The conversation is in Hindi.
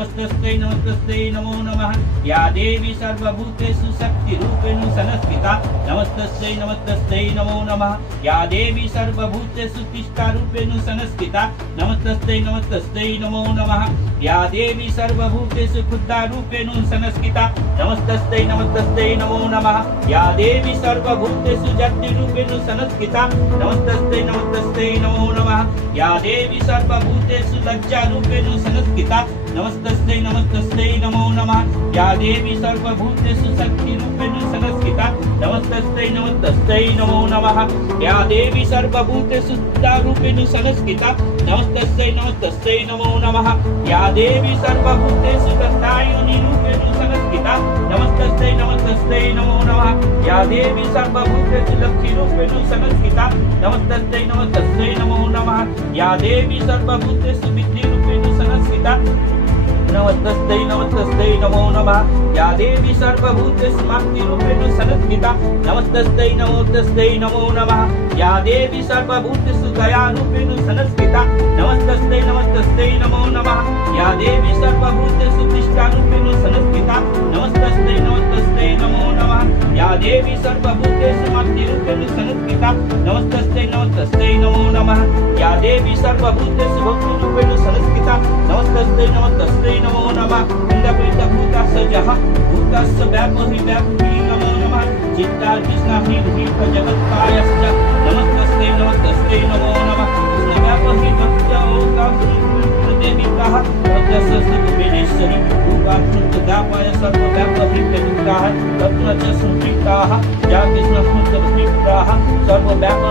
नमस्तस्यै नमस्तस्यै नमो नमः या देवी सर्वभूतेषु शक्तिरूपेण संस्थिता नमस्तस्यै नमस्तस्यै नमो नमः या देवी सर्वभूतेषु तिष्ठारूपेण संस्थिता नमस्तस्यै नमस्तस्यै नमो नमः या देवी सर्वभूतेषु क्षुद्रारूपेण संस्थिता नमस्तस्यै नमस्तस्यै नमो नमः या देवी सर्वभूतेषु जटिलरूपेण संस्थिता नमस्तस्यै नमस्तस्यै नमो नमः या देवी सर्वभूतेषु लज्जारूपेण संस्थिता नमस्तस्यै नमस्तस्यै नमो नमः या देवी सर्वभूतेषु शक्तिरूपेण संस्थिता नमस्तस्यै नमस्तस्यै नमो नमः या देवी सर्वभूतेषु रूपेण संस्थिता नमस्तस्यै नमस्तस्यै नमो नमः या देवी सर्वभूतेषु दत्तायुनिरूपेण संस्थिता नमस्तस्यै नमस्तस्यै नमो नमः या देवी सर्वभूतेषु लक्ष्मीरूपेण संस्थिता नमस्तस्यै नमस्तस्यै नमो नमः या देवी सर्वभूतेषु विद्यारूपेण संस्थिता नमस्तस्यै नमस्तस्यै नमो नमः या देवी सर्वभूतेषु मातृरूपेण संस्थिता नमस्तस्यै नमस्तस्यै नमो नमः या देवी सर्वभूतेषु दयारूपेण संस्थिता नमस्तस्यै नमस्तस्यै नमो नमः या देवी सर्वभूतेषु तिष्ठारूपेण संस्थिता नमस्तस्यै नमस्तस्यै नमो नमः या देवी सर्वभूतेषु मातृरूपेण संस्थिता नमस्तस्यै नमस्तस्यै नमो नमः या देवी सर्वभूतेषु भक्तिरूपेण संस्थिता नमस्तस्यै नमस्तस्यै नमो नमः पिंड भूतस्य जहाँ भूतस्य व्यापहि व्यापहि नमो नमः चित्ता कृष्ण हि जगत्कायश्च नमस्तस्यै नमस्तस्यै नमो नमः कृष्ण व्यापहि देविकाः प्रत्यस्य सुविनेश्वरी भूकात्मदापाय सर्वव्यापहि प्रयुक्ताः तत्र च संपृक्ताः या कृष्ण विग्रहाः सर्वव्याप